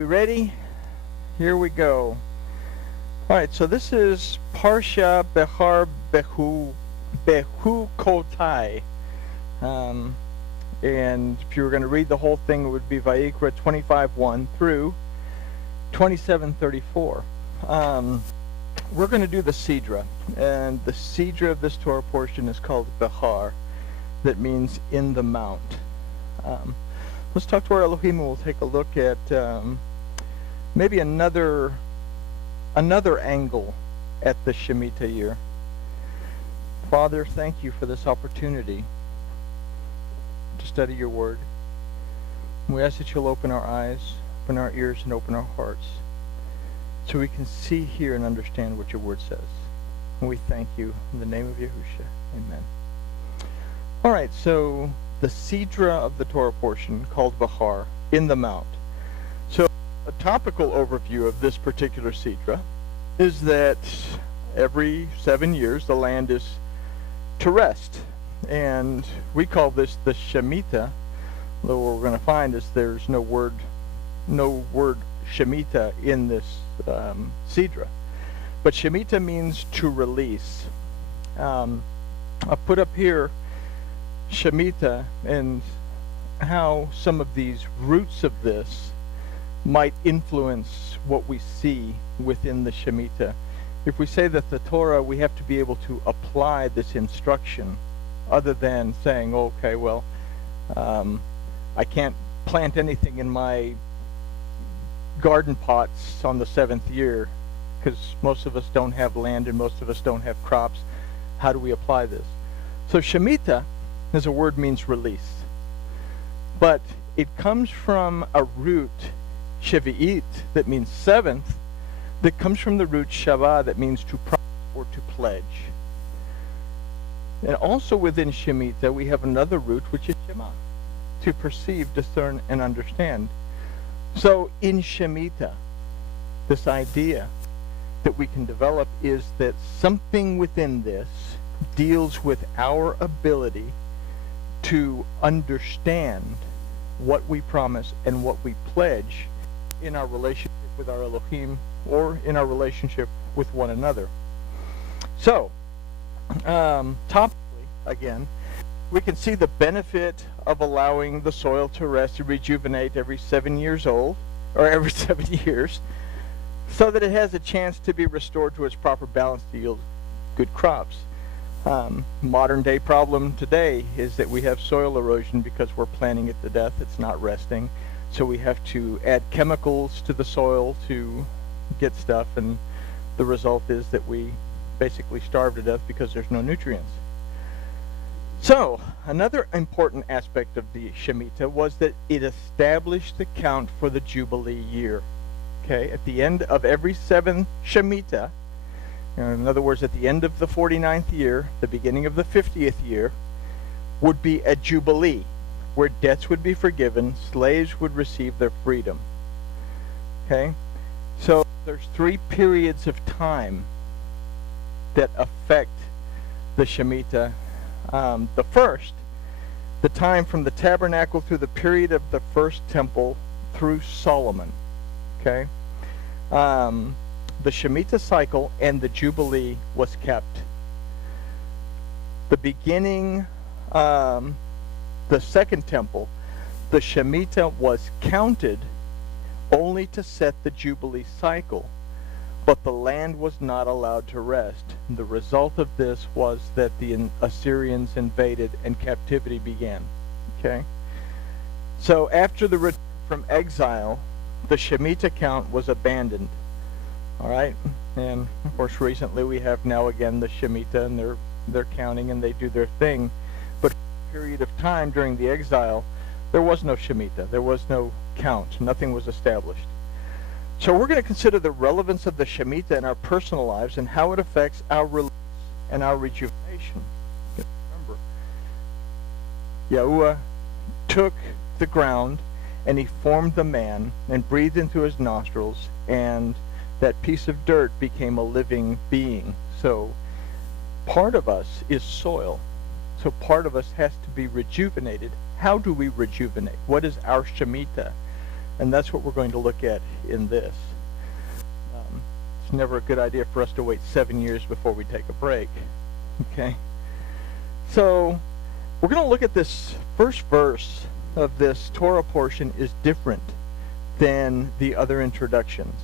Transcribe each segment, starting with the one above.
We ready? Here we go. All right, so this is Parsha Behu Kotai. And if you were going to read the whole thing, it would be Vayikera 25:1 through 27:34. We're going to do the Sidra, and the Sidra of this Torah portion is called Behar, that means in the mount. Let's talk to our Elohim, and we'll take a look at maybe another angle at the Shemitah year. Father, thank you for this opportunity to study your word. We ask that you'll open our eyes, open our ears, and open our hearts so we can see, hear, and understand what your word says. And we thank you in the name of Yahusha. Amen. All right, so the Sidra of the Torah portion called Behar, in the mount. So a topical overview of this particular Sidra is that every 7 years the land is to rest. And we call this the Shemitah. Though what we're going to find is there's no word Shemitah in this Sidra. But Shemitah means to release. I'll put up here Shemitah and how some of these roots of this might influence what we see within the Shemitah. If we say that the Torah, we have to be able to apply this instruction other than saying, okay, well, I can't plant anything in my garden pots on the 7th year because most of us don't have land and most of us don't have crops. How do we apply this? So Shemitah as a word means release. But it comes from a root, Shevi'it, that means 7th, that comes from the root Shabbat, that means to promise or to pledge. And also within Shemitah, we have another root, which is Shema, to perceive, discern, and understand. So in Shemitah, this idea that we can develop is that something within this deals with our ability to understand what we promise and what we pledge in our relationship with our Elohim or in our relationship with one another. So, topically, again, we can see the benefit of allowing the soil to rest and rejuvenate every 7 years old, or every 7 years, so that it has a chance to be restored to its proper balance to yield good crops. Modern day problem today is that we have soil erosion because we're planting it to death. It's not resting. So we have to add chemicals to the soil to get stuff, and the result is that we basically starve to death because there's no nutrients. So another important aspect of the Shemitah was that it established the count for the Jubilee year. Okay, at the end of every 7th Shemitah, in other words, at the end of the 49th year, the beginning of the 50th year, would be a Jubilee, where debts would be forgiven, slaves would receive their freedom. Okay? So there's 3 periods of time that affect the Shemitah. The first, the time from the tabernacle through the period of the first temple through Solomon. Okay? The Shemitah cycle and the Jubilee was kept. The beginning, the second temple, the Shemitah was counted only to set the Jubilee cycle, but the land was not allowed to rest. The result of this was that the Assyrians invaded and captivity began. Okay? So after the return from exile, the Shemitah count was abandoned. All right, and of course recently we have now again the Shemitah, and they're counting and they do their thing. But for a period of time during the exile, there was no Shemitah, there was no count, nothing was established. So we're going to consider the relevance of the Shemitah in our personal lives and how it affects our release and our rejuvenation. Remember, Yahuwah took the ground and he formed the man and breathed into his nostrils, and that piece of dirt became a living being. So part of us is soil. So part of us has to be rejuvenated. How do we rejuvenate? What is our Shemitah? And that's what we're going to look at in this. It's never a good idea for us to wait 7 years before we take a break. Okay? So, we're going to look at this first verse of this Torah portion is different than the other introductions.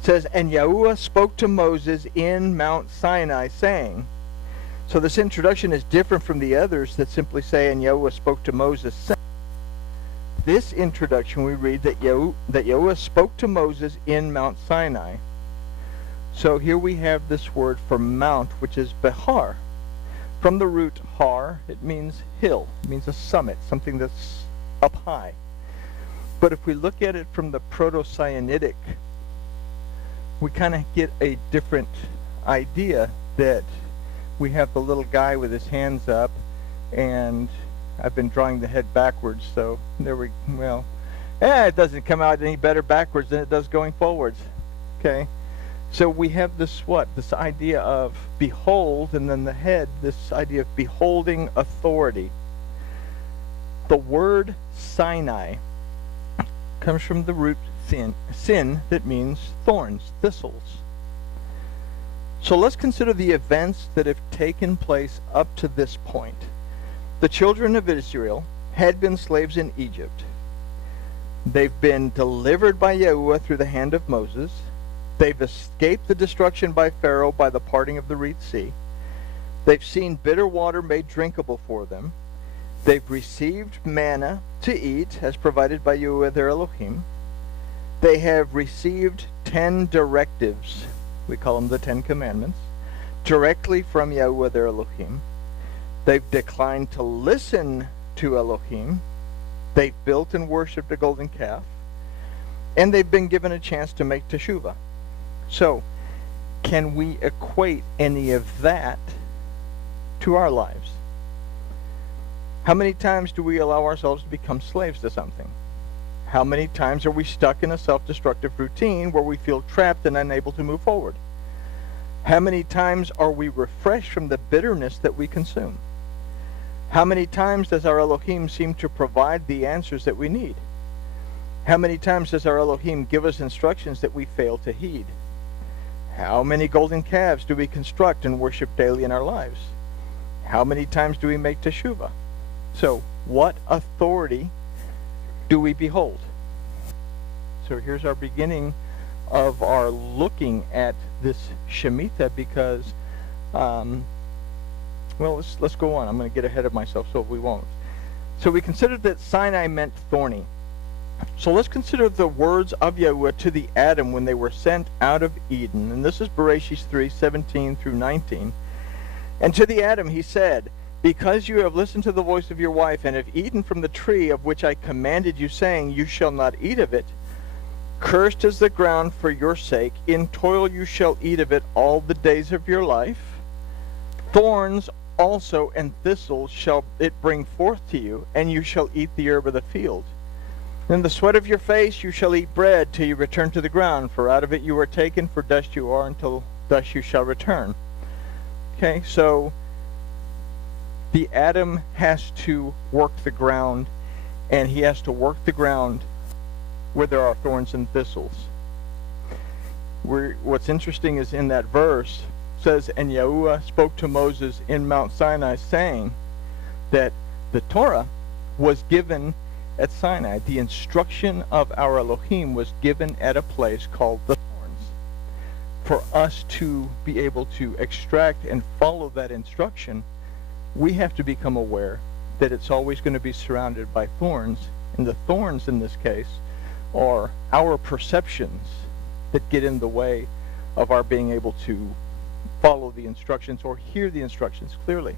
It says, "And Yahuwah spoke to Moses in Mount Sinai, saying." So this introduction is different from the others that simply say, "And Yahuwah spoke to Moses, saying." This introduction we read that Yahuwah spoke to Moses in Mount Sinai. So here we have this word for mount, which is Behar. From the root har, it means hill. It means a summit, something that's up high. But if we look at it from the Proto-Sinaitic, we kind of get a different idea that we have the little guy with his hands up, and I've been drawing the head backwards, so it doesn't come out any better backwards than it does going forwards. Okay? So we have this idea of behold, and then the head, this idea of beholding authority. The word Sinai comes from the root sin that means thorns, thistles. So let's consider the events that have taken place up to this point. The children of Israel had been slaves in Egypt. They've been delivered by Yahuwah through the hand of Moses. They've escaped the destruction by Pharaoh by the parting of the Red Sea. They've seen bitter water made drinkable for them. They've received manna to eat as provided by Yahuwah their Elohim. They have received 10 directives. We call them the 10 Commandments, directly from Yahuwah their Elohim. They've declined to listen to Elohim. They've built and worshipped a golden calf. And they've been given a chance to make teshuvah. So, can we equate any of that to our lives? How many times do we allow ourselves to become slaves to something? How many times are we stuck in a self-destructive routine where we feel trapped and unable to move forward? How many times are we refreshed from the bitterness that we consume? How many times does our Elohim seem to provide the answers that we need? How many times does our Elohim give us instructions that we fail to heed? How many golden calves do we construct and worship daily in our lives? How many times do we make teshuvah? So, what authority do we behold? So here's our beginning of our looking at this Shemitah because, let's go on. I'm going to get ahead of myself so we won't. So we considered that Sinai meant thorny. So let's consider the words of Yahuwah to the Adam when they were sent out of Eden. And this is Bereshit 3:17 through 19. And to the Adam he said, "Because you have listened to the voice of your wife and have eaten from the tree of which I commanded you, saying, you shall not eat of it, cursed is the ground for your sake. In toil you shall eat of it all the days of your life. Thorns also and thistles shall it bring forth to you, and you shall eat the herb of the field. In the sweat of your face you shall eat bread till you return to the ground, for out of it you were taken, for dust you are, until dust you shall return." Okay, so the Adam has to work the ground, and he has to work the ground where there are thorns and thistles. What's interesting is in that verse, it says, "And Yahuwah spoke to Moses in Mount Sinai, saying," that the Torah was given at Sinai. The instruction of our Elohim was given at a place called the thorns. For us to be able to extract and follow that instruction, we have to become aware that it's always going to be surrounded by thorns. And the thorns in this case are our perceptions that get in the way of our being able to follow the instructions or hear the instructions clearly.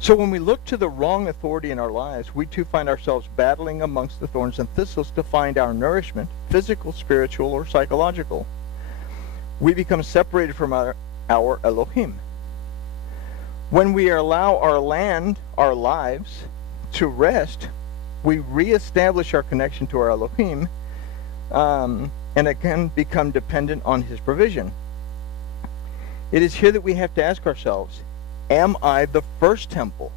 So when we look to the wrong authority in our lives, we too find ourselves battling amongst the thorns and thistles to find our nourishment, physical, spiritual, or psychological. We become separated from our Elohim. When we allow our land, our lives, to rest, we reestablish our connection to our Elohim, and again become dependent on his provision. It is here that we have to ask ourselves, am I the first temple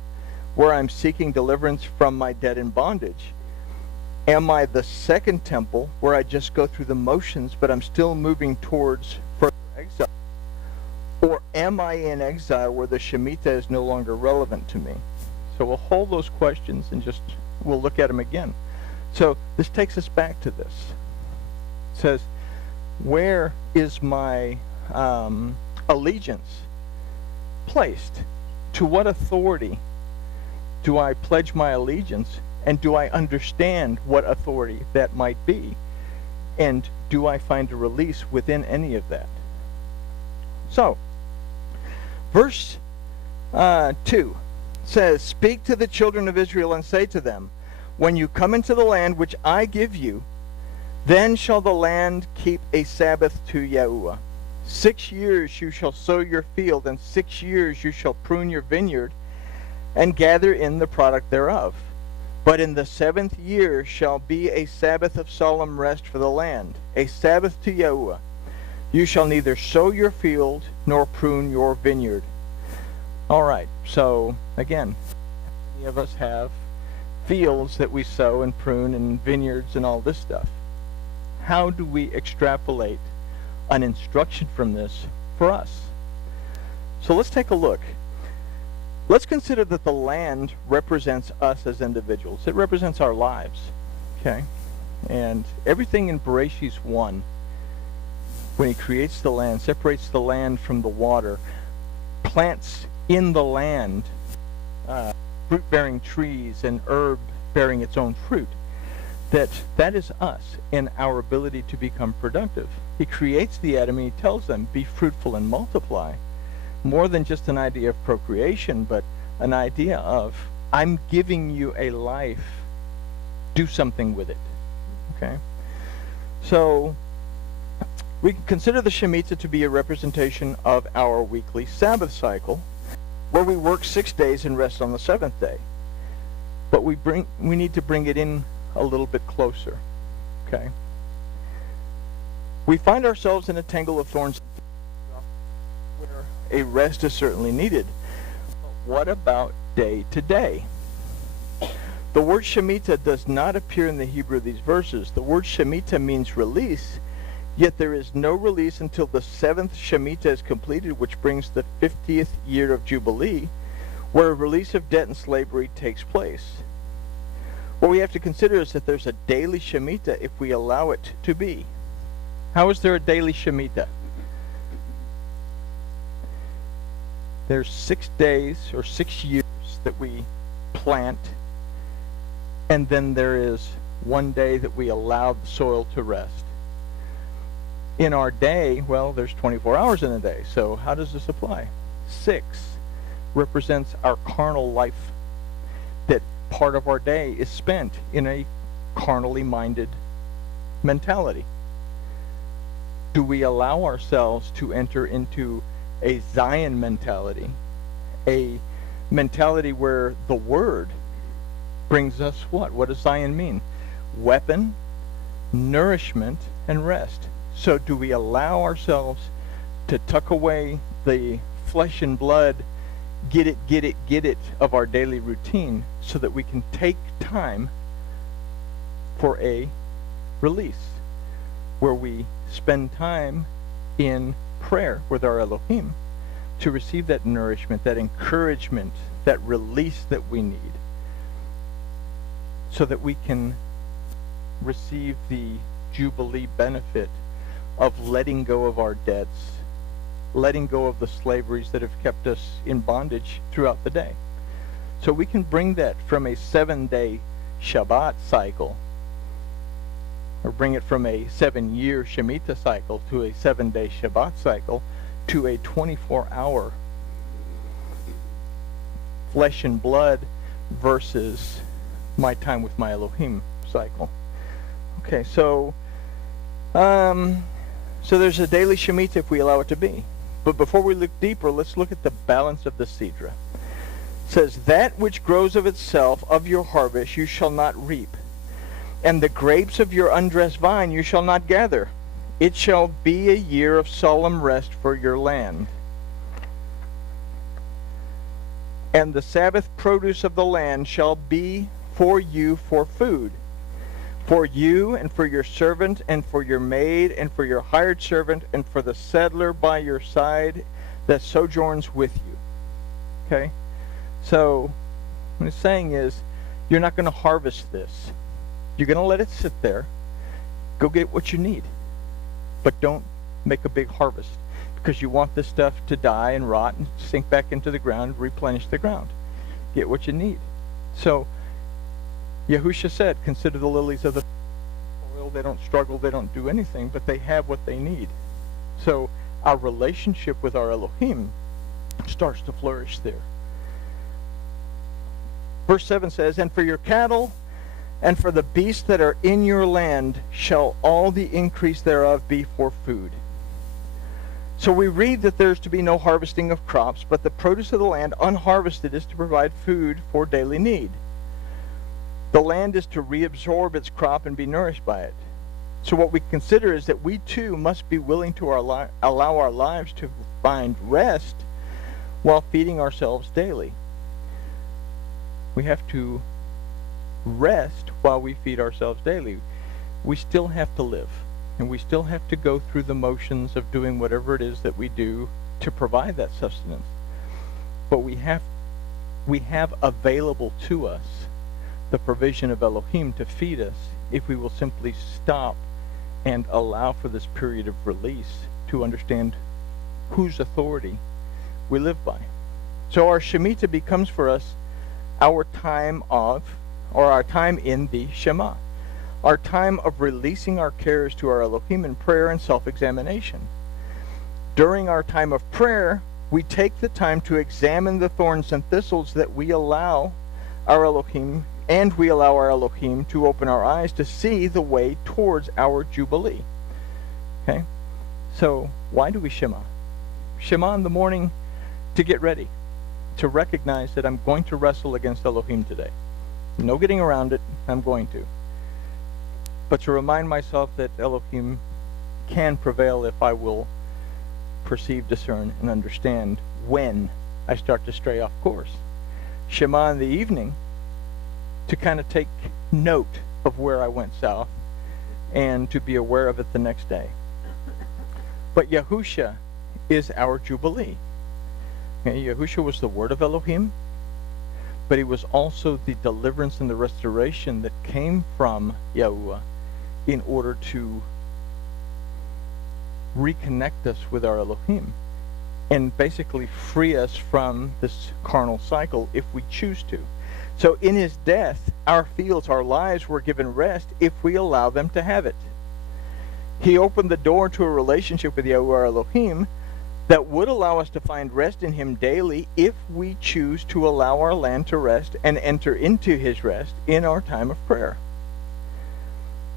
where I'm seeking deliverance from my debt and bondage? Am I the second temple where I just go through the motions, but I'm still moving towards further exile? Or am I in exile where the Shemitah is no longer relevant to me? So we'll hold those questions and we'll look at them again. So this takes us back to this. It says, where is my allegiance placed? To what authority do I pledge my allegiance? And do I understand what authority that might be? And do I find a release within any of that? So, verse 2 says, "Speak to the children of Israel and say to them, when you come into the land which I give you, then shall the land keep a Sabbath to Yahuwah. 6 years you shall sow your field, and 6 years you shall prune your vineyard, and gather in the product thereof. But in the 7th year shall be a Sabbath of solemn rest for the land, a Sabbath to Yahuwah. You shall neither sow your field nor prune your vineyard." All right, so again, many of us have fields that we sow and prune and vineyards and all this stuff. How do we extrapolate an instruction from this for us? So let's take a look. Let's consider that the land represents us as individuals. It represents our lives, okay? And everything in Bereshit 1, when he creates the land, separates the land from the water, plants in the land fruit-bearing trees and herb bearing its own fruit, that is us in our ability to become productive. He creates the Adam and he tells them, be fruitful and multiply. More than just an idea of procreation, but an idea of, I'm giving you a life, do something with it. Okay? So, we can consider the Shemitah to be a representation of our weekly Sabbath cycle, where we work 6 days and rest on the 7th day. But we need to bring it in a little bit closer. Okay? We find ourselves in a tangle of thorns where a rest is certainly needed. But what about day to day? The word Shemitah does not appear in the Hebrew of these verses. The word Shemitah means release, yet there is no release until the 7th Shemitah is completed, which brings the 50th year of Jubilee, where a release of debt and slavery takes place. What we have to consider is that there's a daily Shemitah if we allow it to be. How is there a daily Shemitah? There's 6 days or 6 years that we plant, and then there is 1 day that we allow the soil to rest. In our day, well, there's 24 hours in a day, so how does this apply? 6 represents our carnal life, that part of our day is spent in a carnally minded mentality. Do we allow ourselves to enter into a Zion mentality, a mentality where the Word brings us what? What does Zion mean? Weapon, nourishment, and rest. So do we allow ourselves to tuck away the flesh and blood, get it of our daily routine so that we can take time for a release, where we spend time in prayer with our Elohim to receive that nourishment, that encouragement, that release that we need, so that we can receive the Jubilee benefit of letting go of our debts, letting go of the slaveries that have kept us in bondage throughout the day. So we can bring that from a 7-day Shabbat cycle, or bring it from a 7-year Shemitah cycle to a 7-day Shabbat cycle, to a 24-hour flesh and blood versus my time with my Elohim cycle. Okay, so there's a daily Shemitah if we allow it to be. But before we look deeper, let's look at the balance of the Sidra. It says, that which grows of itself of your harvest you shall not reap, and the grapes of your undressed vine you shall not gather. It shall be a year of solemn rest for your land. And the Sabbath produce of the land shall be for you for food. For you and for your servant and for your maid and for your hired servant and for the settler by your side that sojourns with you. Okay? So, what it's saying is, you're not going to harvest this. You're going to let it sit there. Go get what you need. But don't make a big harvest, because you want this stuff to die and rot and sink back into the ground, replenish the ground. Get what you need. So, Yahusha said, consider the lilies of the field. They don't struggle, they don't do anything, but they have what they need. So, our relationship with our Elohim starts to flourish there. Verse 7 says, and for your cattle and for the beasts that are in your land shall all the increase thereof be for food. So we read that there's to be no harvesting of crops, but the produce of the land unharvested is to provide food for daily need. The land is to reabsorb its crop and be nourished by it. So what we consider is that we too must be willing to allow our lives to find rest while feeding ourselves daily. We have to rest while we feed ourselves daily. We still have to live, and we still have to go through the motions of doing whatever it is that we do to provide that sustenance. But we have available to us the provision of Elohim to feed us if we will simply stop and allow for this period of release to understand whose authority we live by. So our Shemitah becomes for us our time of, or our time in the Shema, our time of releasing our cares to our Elohim in prayer and self-examination. During our time of prayer, we take the time to examine the thorns and thistles that we allow our Elohim, and we allow our Elohim to open our eyes to see the way towards our Jubilee. Okay? So, why do we Shema? Shema in the morning to get ready, to recognize that I'm going to wrestle against Elohim today. No getting around it, I'm going to. But to remind myself that Elohim can prevail if I will perceive, discern, and understand when I start to stray off course. Shema in the evening to kind of take note of where I went south and to be aware of it the next day. But Yahusha is our Jubilee. Okay, Yahusha was the word of Elohim, but he was also the deliverance and the restoration that came from Yahuwah in order to reconnect us with our Elohim and basically free us from this carnal cycle if we choose to. So in his death, our fields, our lives were given rest if we allow them to have it. He opened the door to a relationship with Yahuwah our Elohim that would allow us to find rest in him daily if we choose to allow our land to rest and enter into his rest in our time of prayer.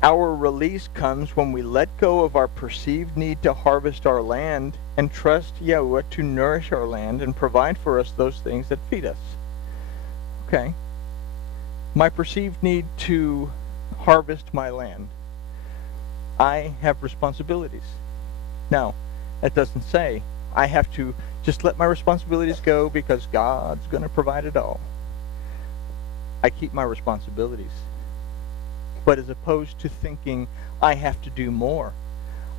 Our release comes when we let go of our perceived need to harvest our land and trust Yahuwah to nourish our land and provide for us those things that feed us. Okay. My perceived need to harvest my land. I have responsibilities. Now, that doesn't say I have to just let my responsibilities go because God's going to provide it all. I keep my responsibilities. But as opposed to thinking I have to do more,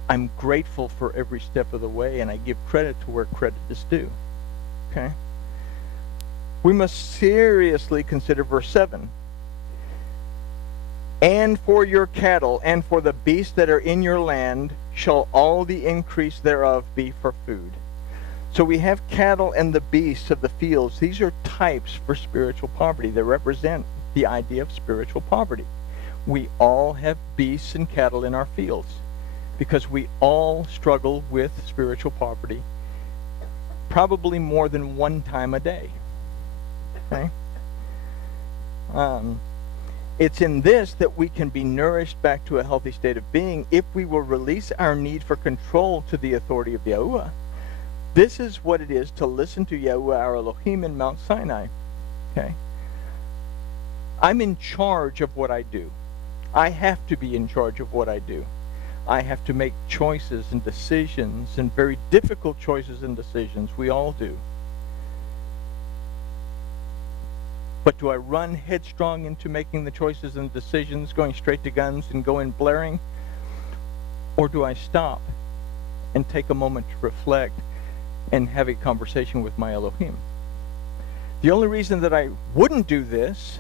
I'm grateful for every step of the way, and I give credit to where credit is due. Okay? We must seriously consider verse 7. And for your cattle and for the beasts that are in your land shall all the increase thereof be for food. So we have cattle and the beasts of the fields. These are types for spiritual poverty. They represent the idea of spiritual poverty. We all have beasts and cattle in our fields because we all struggle with spiritual poverty probably more than one time a day. Okay? It's in this that we can be nourished back to a healthy state of being if we will release our need for control to the authority of Yahuwah. This is what it is to listen to Yahuwah our Elohim in Mount Sinai. Okay? I'm in charge of what I do. I have to be in charge of what I do. I have to make choices and decisions, and very difficult choices and decisions. We all do. But do I run headstrong into making the choices and decisions, going straight to guns and go in blaring? Or do I stop and take a moment to reflect and have a conversation with my Elohim? The only reason that I wouldn't do this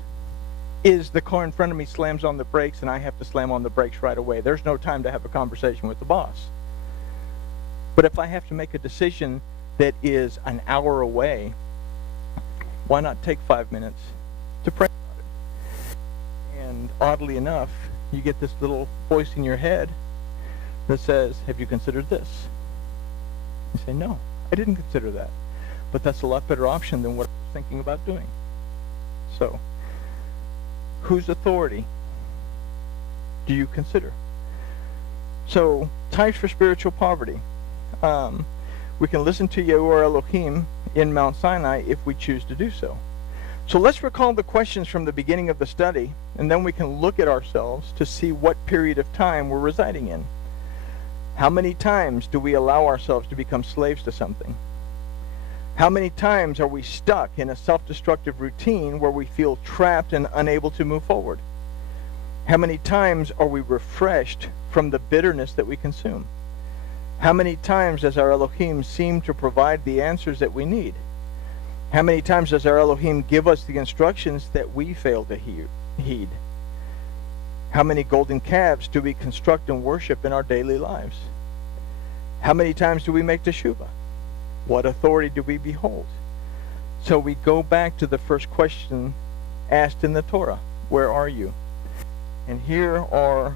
is the car in front of me slams on the brakes and I have to slam on the brakes right away. There's no time to have a conversation with the boss. But if I have to make a decision that is an hour away, why not take 5 minutes to pray about it? And oddly enough, you get this little voice in your head that says, have you considered this? You say, no, I didn't consider that. But that's a lot better option than what I was thinking about doing. So, whose authority do you consider? So, types for spiritual poverty. We can listen to Yahuwah Elohim in Mount Sinai if we choose to do so. So let's recall the questions from the beginning of the study, and then we can look at ourselves to see what period of time we're residing in. How many times do we allow ourselves to become slaves to something? How many times are we stuck in a self-destructive routine where we feel trapped and unable to move forward? How many times are we refreshed from the bitterness that we consume? How many times does our Elohim seem to provide the answers that we need? How many times does our Elohim give us the instructions that we fail to heed? How many golden calves do we construct and worship in our daily lives? How many times do we make teshuvah? What authority do we behold? So we go back to the first question asked in the Torah, where are you? And here are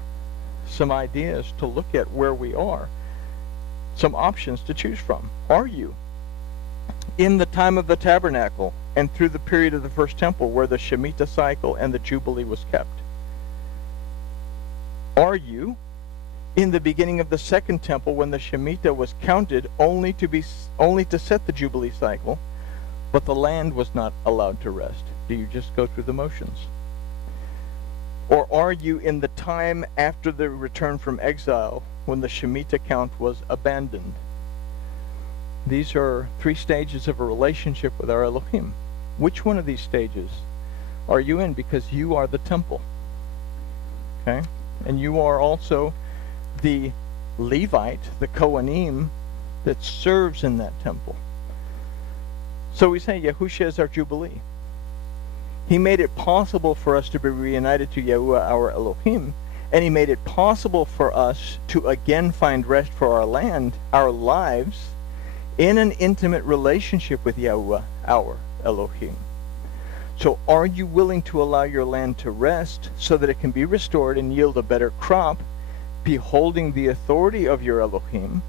some ideas to look at where we are. Some options to choose from. Are you in the time of the tabernacle and through the period of the first temple where the Shemitah cycle and the Jubilee was kept? Are you in the beginning of the second temple when the Shemitah was counted only to set the Jubilee cycle, but the land was not allowed to rest? Do you just go through the motions? Or are you in the time after the return from exile when the Shemitah count was abandoned? These are 3 stages of a relationship with our Elohim. Which one of these stages are you in? Because you are the temple. Okay? And you are also the Levite, the Kohanim, that serves in that temple. So we say Yahushua is our Jubilee. He made it possible for us to be reunited to Yahuwah, our Elohim, and He made it possible for us to again find rest for our land, our lives, in an intimate relationship with Yahuwah, our Elohim. So are you willing to allow your land to rest so that it can be restored and yield a better crop, beholding the authority of your Elohim?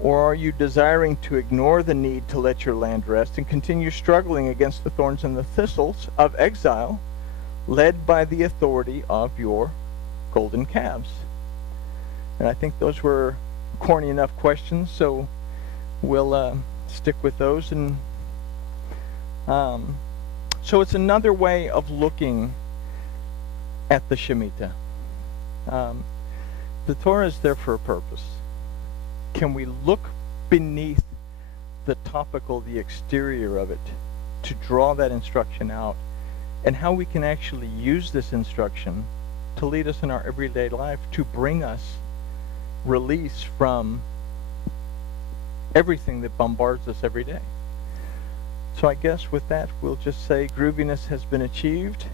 Or are you desiring to ignore the need to let your land rest and continue struggling against the thorns and the thistles of exile, led by the authority of your golden calves? And I think those were corny enough questions, so we'll stick with those. And so it's another way of looking at the Shemitah. The Torah is there for a purpose. Can we look beneath the topical, the exterior of it, to draw that instruction out, and how we can actually use this instruction to lead us in our everyday life, to bring us release from everything that bombards us every day? So I guess with that, we'll just say grooviness has been achieved.